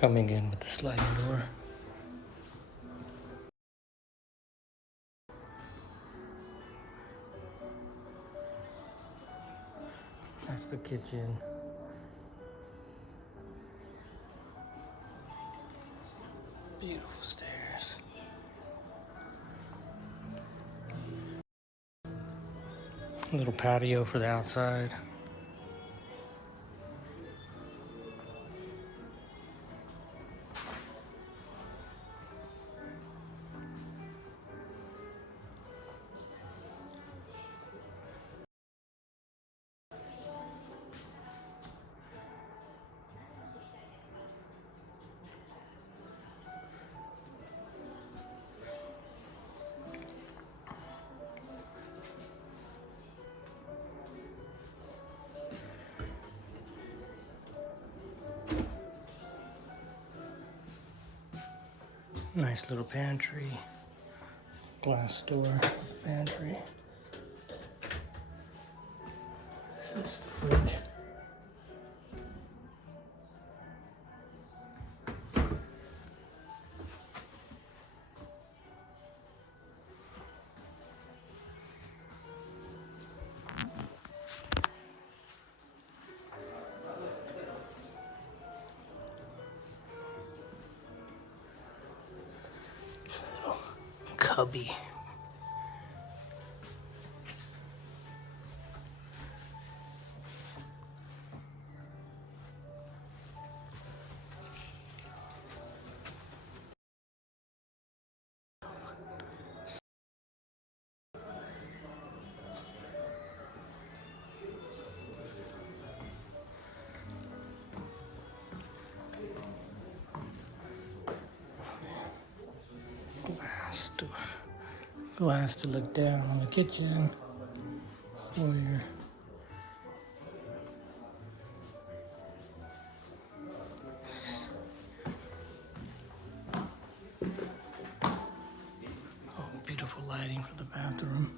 Coming in with the sliding door. That's the kitchen. Beautiful stairs. A little patio for the outside. Nice little pantry. Glass door pantry. This is the fridge. Little cubby. Glass to look down on the kitchen. Foyer. Oh, beautiful lighting for the bathroom.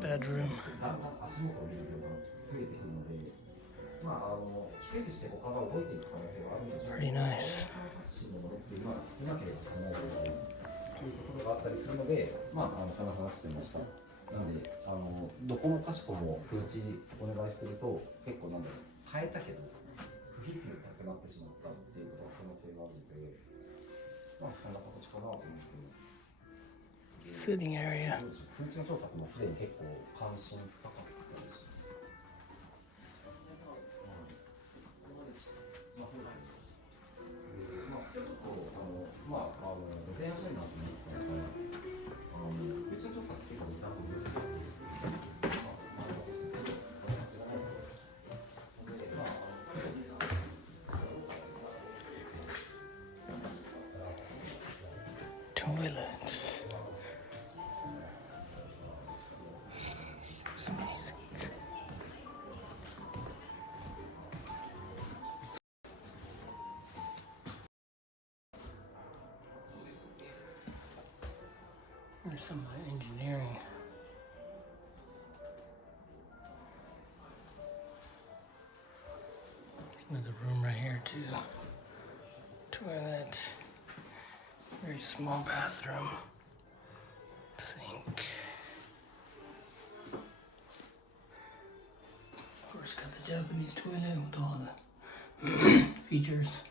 Bedroom. Pretty nice. なんでどこもかしこも手打ちお願いすると結構なんだろう変えたけど不必要なくなってしまったっていうことが可能性があるので、まあそんな形かなと思って。Sitting area. 風地の調査もすでに結構関心高かったですし。まあそうなんです。まあちょっと提案したいなと思ったのが、風地の調査って結構ざっくり。Toilet. There's some engineering. Another room right here too. Toilet. Very small bathroom. Sink. Of course, got the Japanese toilet with all the features.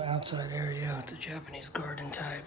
outside area with the Japanese garden type.